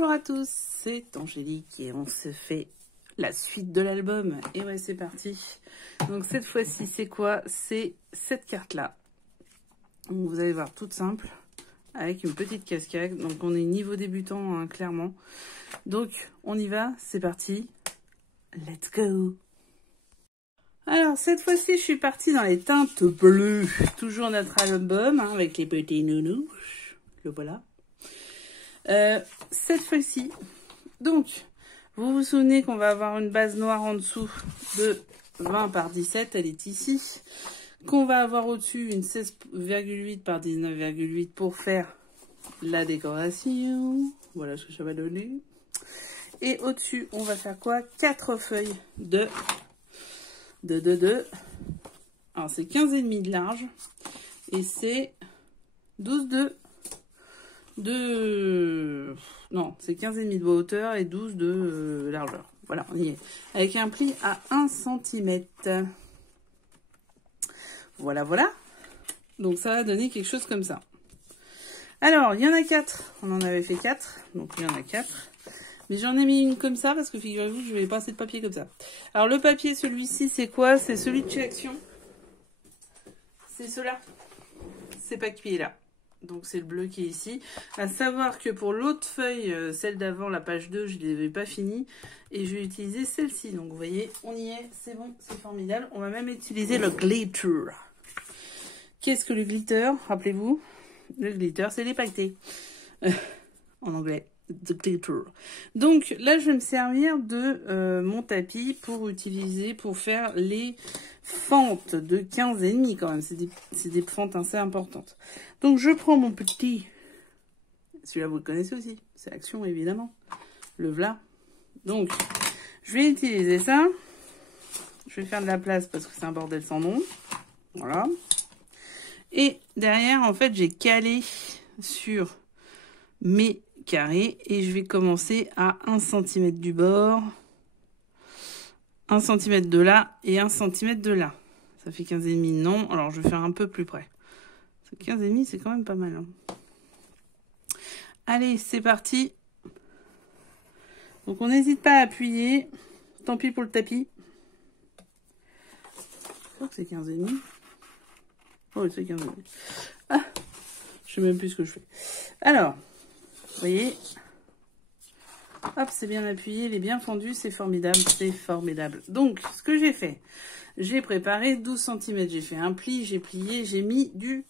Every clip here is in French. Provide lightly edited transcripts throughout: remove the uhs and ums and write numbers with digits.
Bonjour à tous, c'est Angélique et on se fait la suite de l'album. Et ouais, c'est parti. Donc cette fois-ci, c'est quoi? C'est cette carte-là. Vous allez voir, toute simple, avec une petite cascade. Donc on est niveau débutant, hein, clairement. Donc on y va, c'est parti. Let's go! Alors cette fois-ci, je suis partie dans les teintes bleues. Toujours notre album, hein, avec les petits nounous. Le voilà. Cette fois-ci, donc, vous vous souvenez qu'on va avoir une base noire en dessous de 20 par 17, elle est ici. Qu'on va avoir au-dessus une 16,8 par 19,8 pour faire la décoration. Voilà ce que ça va donner. Et au-dessus, on va faire quoi? 4 feuilles de. Alors, c'est 15,5 de large. Et c'est 12 non, c'est 15,5 de hauteur et 12 de largeur. Voilà, on y est. Avec un pli à 1 cm. Voilà, voilà. Donc, ça va donner quelque chose comme ça. Alors, il y en a 4. On en avait fait 4. Donc, il y en a 4. Mais j'en ai mis une comme ça parce que figurez-vous que je n'avais pas assez de papier comme ça. Alors, le papier, celui-ci, c'est quoi? C'est celui de chez Action. C'est cela. C'est pas qui est là. Donc c'est le bleu qui est ici. À savoir que pour l'autre feuille, celle d'avant, la page 2, je ne l'avais pas finie. Et je vais utiliser celle-ci. Donc vous voyez, on y est, c'est bon, c'est formidable. On va même utiliser le glitter. Qu'est-ce que le glitter? Rappelez-vous, le glitter, c'est les pailletés. En anglais, the glitter. Donc là, je vais me servir de mon tapis pour utiliser, pour faire les fentes de 15,5 quand même. C'est des fentes assez importantes. Donc je prends mon petit, celui-là vous le connaissez aussi, c'est Action évidemment, le voilà. Donc je vais utiliser ça, je vais faire de la place parce que c'est un bordel sans nom, voilà. Et derrière en fait j'ai calé sur mes carrés et je vais commencer à 1 cm du bord, 1 cm de là et 1 cm de là. Ça fait 15,5 non, alors je vais faire un peu plus près. 15,5 c'est quand même pas mal. Hein. Allez, c'est parti. Donc on n'hésite pas à appuyer. Tant pis pour le tapis. Je crois que c'est 15,5. Oh, c'est 15,5. Ah, je sais même plus ce que je fais. Alors, vous voyez. Hop, c'est bien appuyé, il est bien fendu, c'est formidable, c'est formidable. Donc, ce que j'ai fait, j'ai préparé 12 cm, j'ai fait un pli, j'ai plié, j'ai mis du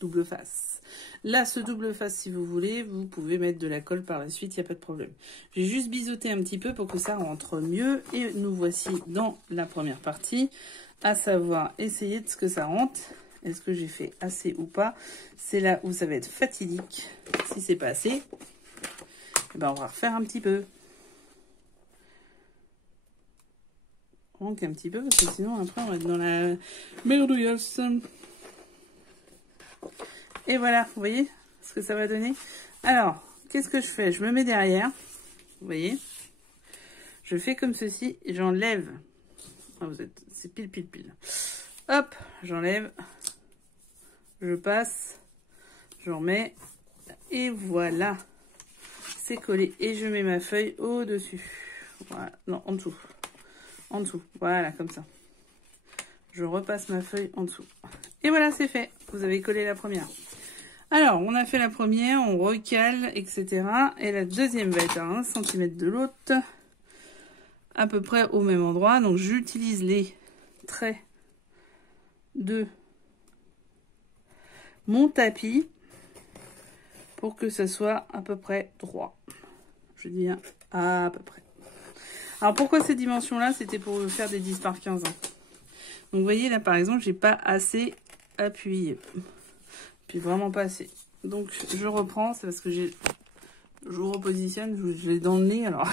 double face. Là, ce double face, si vous voulez, vous pouvez mettre de la colle par la suite, il n'y a pas de problème. J'ai juste biseauté un petit peu pour que ça rentre mieux. Et nous voici dans la première partie, à savoir essayer de ce que ça rentre. Est-ce que j'ai fait assez ou pas? C'est là où ça va être fatidique. Si c'est pas assez, eh ben on va refaire un petit peu. On manque un petit peu parce que sinon après on va être dans la merdouilleuse. Et voilà, vous voyez ce que ça va donner. Alors, qu'est-ce que je fais? Je me mets derrière, vous voyez. Je fais comme ceci, et j'enlève. Ah, c'est pile. Hop, j'enlève. Je passe. Je remets. Et voilà. C'est collé. Et je mets ma feuille au-dessus. Voilà. Non, en dessous. En dessous. Voilà, comme ça. Je repasse ma feuille en dessous. Et voilà, c'est fait. Vous avez collé la première. Alors, on a fait la première, on recale, etc. Et la deuxième va être à 1 cm de l'autre, à peu près au même endroit. Donc, j'utilise les traits de mon tapis pour que ça soit à peu près droit. Je dis bien à peu près. Alors, pourquoi ces dimensions-là? C'était pour faire des 10 par 15. Donc, vous voyez, là, par exemple, j'ai pas assez appuyé. Puis vraiment pas assez. Donc je reprends, c'est parce que je repositionne, je l'ai dans le nez, alors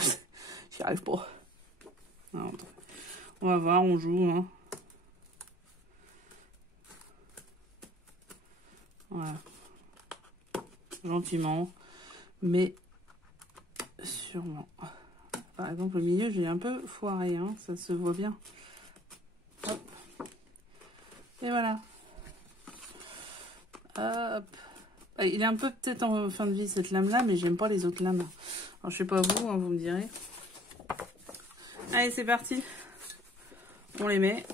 j'y arrive pas. Alors, on va voir, on joue. Hein. Voilà. Gentiment, mais sûrement. Par exemple, au milieu, j'ai un peu foiré, hein, ça se voit bien. Hop. Et voilà. Hop. Il est un peu peut-être en fin de vie cette lame-là, mais j'aime pas les autres lames. Alors je sais pas vous, hein, vous me direz. Allez, c'est parti. On les met.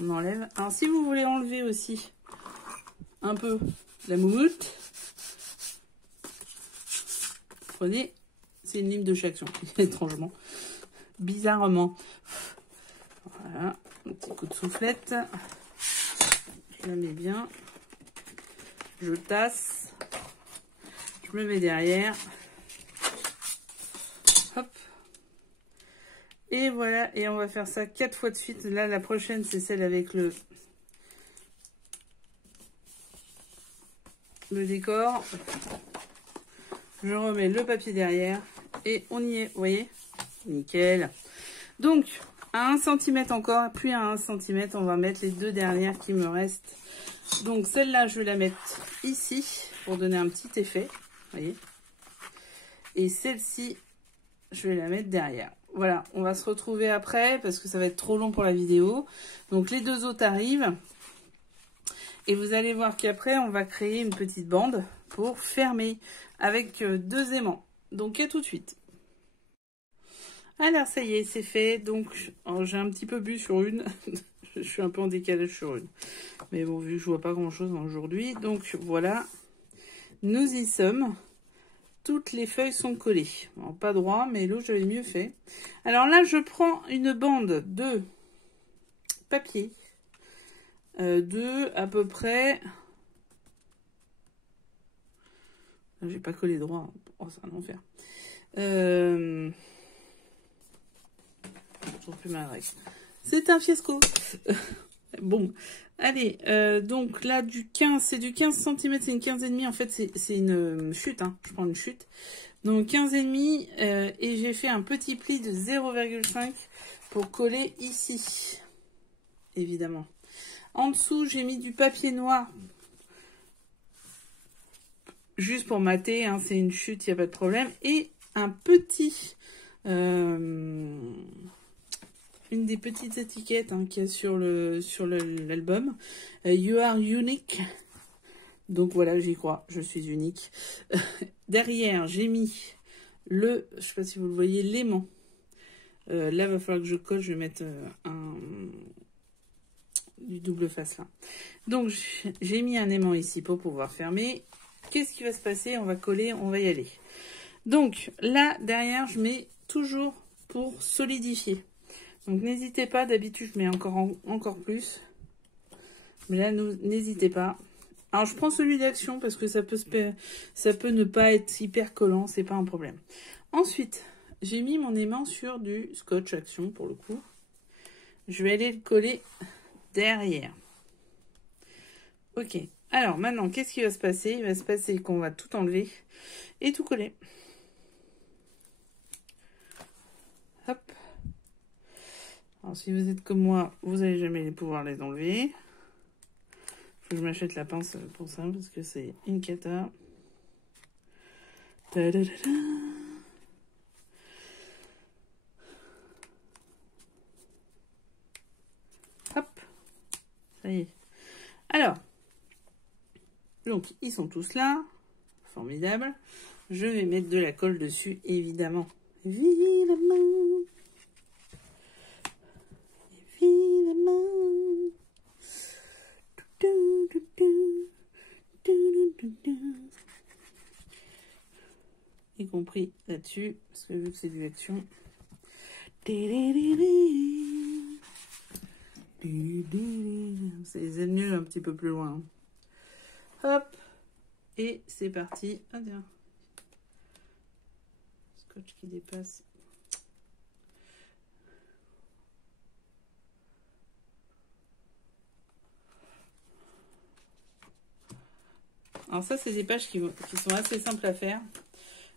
On enlève. Alors si vous voulez enlever aussi un peu la moumoute, prenez, c'est une lime de chez Action, étrangement, bizarrement. Voilà, un petit coup de soufflette. Je la mets bien. Je tasse. Je me mets derrière. Hop. Et voilà, et on va faire ça 4 fois de suite. Là, la prochaine, c'est celle avec le décor. Je remets le papier derrière et on y est, vous voyez, nickel. Donc, à 1 cm encore, puis à 1 cm, on va mettre les 2 dernières qui me restent. Donc, celle-là, je vais la mettre ici pour donner un petit effet, vous voyez. Et celle-ci, je vais la mettre derrière. Voilà, on va se retrouver après parce que ça va être trop long pour la vidéo. Donc, les 2 autres arrivent. Et vous allez voir qu'après, on va créer une petite bande pour fermer avec 2 aimants. Donc, à tout de suite. Alors, ça y est, c'est fait. Donc, j'ai un petit peu bu sur une. Je suis un peu en décalage sur une. Mais bon, vu que je vois pas grand-chose aujourd'hui. Donc, voilà. Nous y sommes. Toutes les feuilles sont collées. Bon, pas droit, mais l'autre, j'avais mieux fait. Alors là, je prends une bande de papier. De à peu près... J'ai pas collé droit. Oh, c'est un enfer. Toujours plus mal avec. C'est un fiasco. Bon, allez. Donc là, du 15, c'est du 15 cm, c'est une 15,5. En fait, c'est une chute. Hein. Je prends une chute. Donc 15,5. Et j'ai fait un petit pli de 0,5 pour coller ici. Évidemment. En dessous, j'ai mis du papier noir. Juste pour mater, hein, c'est une chute, il n'y a pas de problème. Et un petit... une des petites étiquettes hein, qu'il y a sur l'album. You are unique. Donc voilà, j'y crois, je suis unique. Derrière, j'ai mis le... Je ne sais pas si vous le voyez, l'aimant. Là, il va falloir que je colle, je vais mettre du double face là. Donc, j'ai mis un aimant ici pour pouvoir fermer. Qu'est-ce qui va se passer? On va coller, on va y aller. Donc, là, derrière, je mets toujours pour solidifier. Donc, n'hésitez pas. D'habitude, je mets encore plus. Mais là, n'hésitez pas. Alors, je prends celui d'Action parce que ça peut ne pas être hyper collant. C'est pas un problème. Ensuite, j'ai mis mon aimant sur du scotch Action pour le coup. Je vais aller le coller derrière. Ok. Alors, maintenant, qu'est-ce qui va se passer? Il va se passer qu'on va tout enlever et tout coller. Hop. Alors, si vous êtes comme moi, vous n'allez jamais pouvoir les enlever. Faut que je m'achète la pince pour ça, parce que c'est une cata. Ta-da-da-da. Hop. Ça y est. Alors... Donc, ils sont tous là. Formidable. Je vais mettre de la colle dessus, évidemment. Évidemment. Évidemment. Y compris là-dessus, parce que vu que c'est du Action. C'est les ennuis un petit peu plus loin. Hop, et c'est parti. Ah tiens, scotch qui dépasse. Alors ça, c'est des pages qui sont assez simples à faire,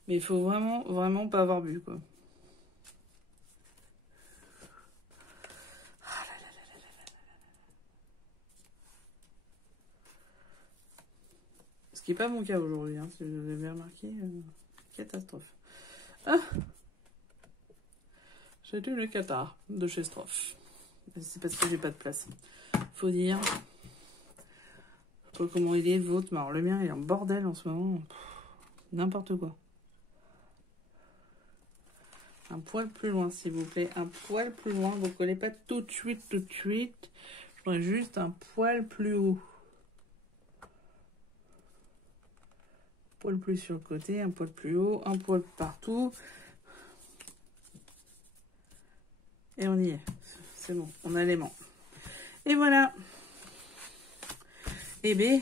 mais il faut vraiment pas avoir bu, quoi. Ce qui n'est pas mon cas aujourd'hui, hein, si vous avez remarqué, catastrophe. Ah, j'ai eu le catar de chez Stroff. C'est parce que j'ai pas de place. faut dire. Je sais pas comment il est le vôtre, mais alors le mien il est en bordel en ce moment. N'importe quoi. Un poil plus loin, s'il vous plaît. Un poil plus loin. Vous ne collez pas tout de suite, tout de suite. Je voudrais juste un poil plus haut. Un poil plus sur le côté, un poil plus haut, un poil partout. Et on y est. C'est bon, on a l'aimant. Et voilà. Eh bien,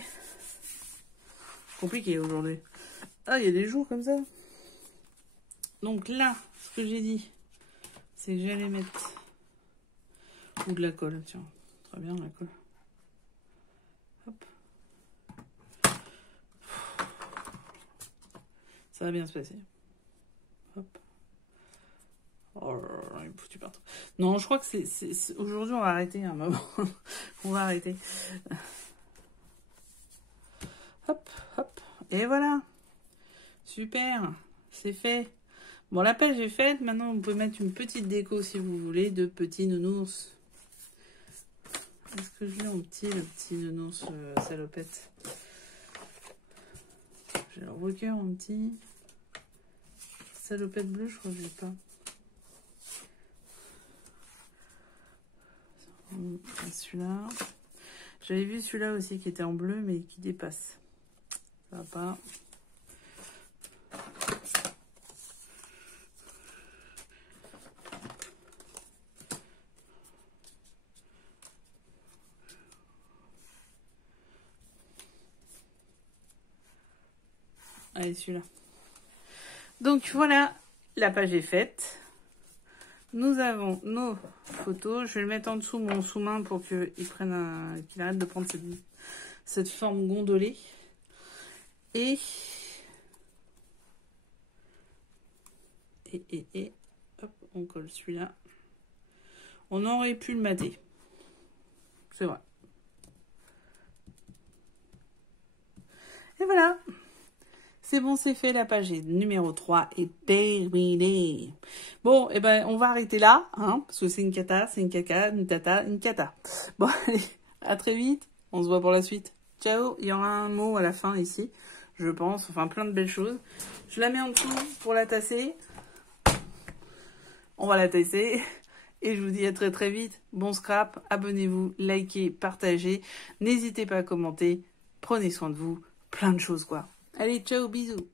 compliqué aujourd'hui. Ah, il y a des jours comme ça. Donc là, ce que j'ai dit, c'est que j'allais mettre ou de la colle, tiens, très bien la colle. Hop. Ça va bien se passer. Hop. Oh, il me foutu partout. Non, je crois que c'est aujourd'hui on va arrêter un moment. On va arrêter. Hop, hop. Et voilà. Super. C'est fait. Bon, la page est faite. Maintenant, on peut mettre une petite déco si vous voulez de petits nounours. Est-ce que je l'ai en petit, le petit nounours salopette? J'ai le rocker en petit. Salopette bleue, je crois que je l'ai pas. Celui-là. J'avais vu celui-là aussi qui était en bleu, mais qui dépasse. Ça va pas. Allez, celui-là. Donc voilà, la page est faite. Nous avons nos photos. Je vais le mettre en dessous mon sous-main pour qu'il qu'il arrête de prendre cette forme gondolée. Et hop, on colle celui-là. On aurait pu le mater. C'est vrai. Et voilà. C'est bon, c'est fait, la page numéro 3 est terminée. Bon, et ben, on va arrêter là, hein, parce que c'est une cata, c'est une caca, une tata, une cata. Bon, allez, à très vite, on se voit pour la suite. Ciao, il y aura un mot à la fin ici, je pense, enfin plein de belles choses. Je la mets en dessous pour la tasser. On va la tasser. Et je vous dis à très très vite. Bon scrap, abonnez-vous, likez, partagez. N'hésitez pas à commenter. Prenez soin de vous. Plein de choses, quoi. Allez, ciao, bisous.